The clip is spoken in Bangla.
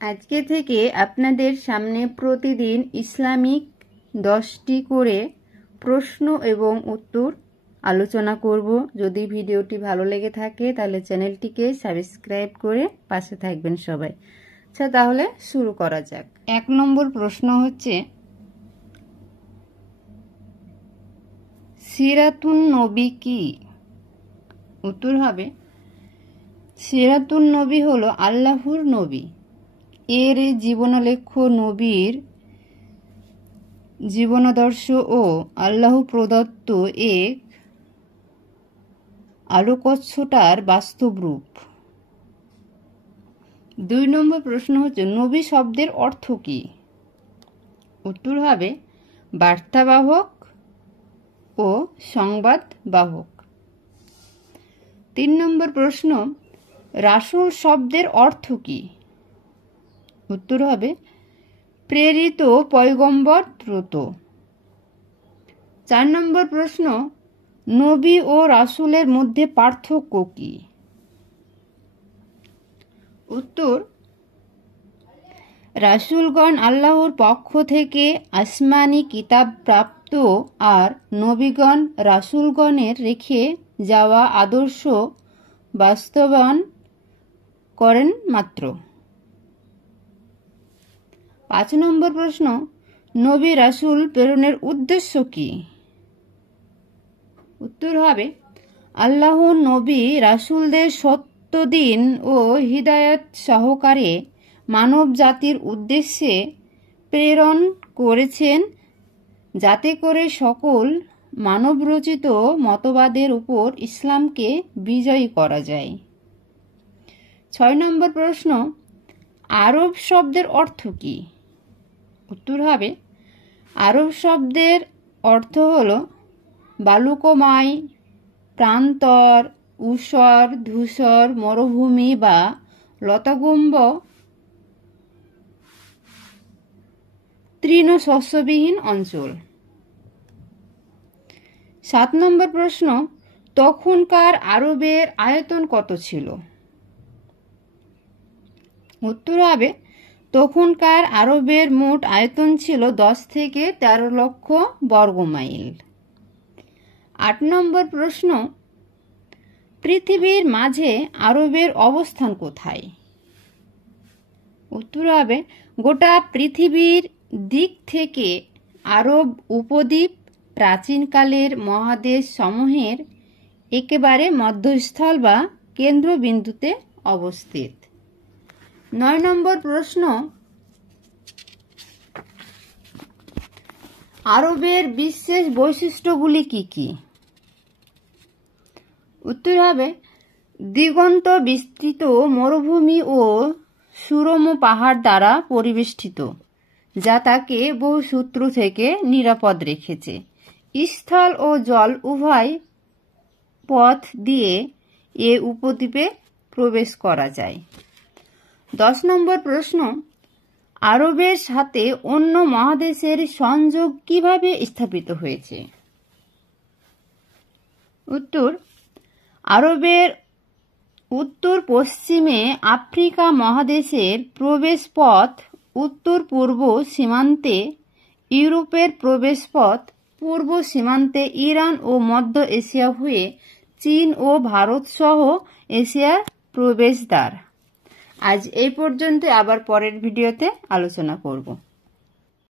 আজকে থেকে আপনাদের সামনে প্রতিদিন ইসলামিক 10টি করে প্রশ্ন এবং উত্তর আলোচনা করব। যদি ভিডিওটি ভালো লেগে থাকে তাহলে চ্যানেলটিকে সাবস্ক্রাইব করে পাশে থাকবেন সবাই। আচ্ছা, তাহলে শুরু করা যাক। 1 নম্বর প্রশ্ন হচ্ছে, সিরাতুন নবী কি? উত্তর হবে, সিরাতুন নবী হলো আল্লাহর নবী। এর জীবনালেখ্য নবীর জীবনাদর্শ ও আল্লাহ প্রদত্ত এক আলোকচ্ছটার বাস্তব রূপ। 2 নম্বর প্রশ্ন হচ্ছে, নবী শব্দের অর্থ কি? উত্তর হবে বার্তাবাহক ও সংবাদ বাহক। 3 নম্বর প্রশ্ন, রাসূল শব্দের অর্থ কি? উত্তর হবে প্রেরিত পয়গম্বর দ্রুত। 4 নম্বর প্রশ্ন, নবী ও রাসূলের মধ্যে পার্থক্য কি? উত্তর, রাসূলগণ আল্লাহর পক্ষ থেকে আসমানি কিতাব প্রাপ্ত, আর নবীগণ রাসূলগণের রেখে যাওয়া আদর্শ বাস্তবায়ন করেন মাত্র। 5 নম্বর প্রশ্ন, নবী রাসূল প্রেরণের উদ্দেশ্য কি? উত্তর হবে আল্লাহ নবী রাসূলদের সত্য দিন ও হিদায়াত সহকারে মানব জাতির উদ্দেশ্যে প্রেরণ করেছেন, যাতে করে সকল মানবরচিত মতবাদের উপর ইসলামকে বিজয়ী করা যায়। 6 নম্বর প্রশ্ন, আরব শব্দের অর্থ কি? উত্তর হবে আরব শব্দের অর্থ হল বালুকময় প্রান্তর, ঊষর ধূসর মরুভূমি বা লতাগুম্ব তৃণশস্যবিহীন অঞ্চল। 7 নম্বর প্রশ্ন, তখনকার আরবের আয়তন কত ছিল? উত্তর হবে তখনকার আরবের মোট আয়তন ছিল 10 থেকে 13 লক্ষ বর্গমাইল। 8 নম্বর প্রশ্ন, পৃথিবীর মাঝে আরবের অবস্থান কোথায়? উত্তর হবে গোটা পৃথিবীর দিক থেকে আরব উপদ্বীপ প্রাচীনকালের মহাদেশ সমূহের একেবারে মধ্যস্থল বা কেন্দ্রবিন্দুতে অবস্থিত। 9 নম্বর প্রশ্ন, আরবের বিশেষ বৈশিষ্ট্যগুলি কি কি? উত্তর হবে দিগন্ত বিস্তৃত মরুভূমি ও সুরম পাহাড় দ্বারা পরিবেষ্টিত, যা তাকে বহু শত্রু থেকে নিরাপদ রেখেছে। স্থল ও জল উভয় পথ দিয়ে এ উপদ্বীপে প্রবেশ করা যায়। 10 নম্বর প্রশ্ন, আরবের সাথে অন্য মহাদেশের সংযোগ কিভাবে স্থাপিত হয়েছে? উত্তর, আরবের উত্তর পশ্চিমে আফ্রিকা মহাদেশের প্রবেশ পথ, উত্তর পূর্ব সীমান্তে ইউরোপের প্রবেশ পথ, পূর্ব সীমান্তে ইরান ও মধ্য এশিয়া হয়ে চীন ও ভারত সহ এশিয়ার প্রবেশদ্বার। আজ এই পর্যন্ত, আবার পরের ভিডিওতে আলোচনা করব।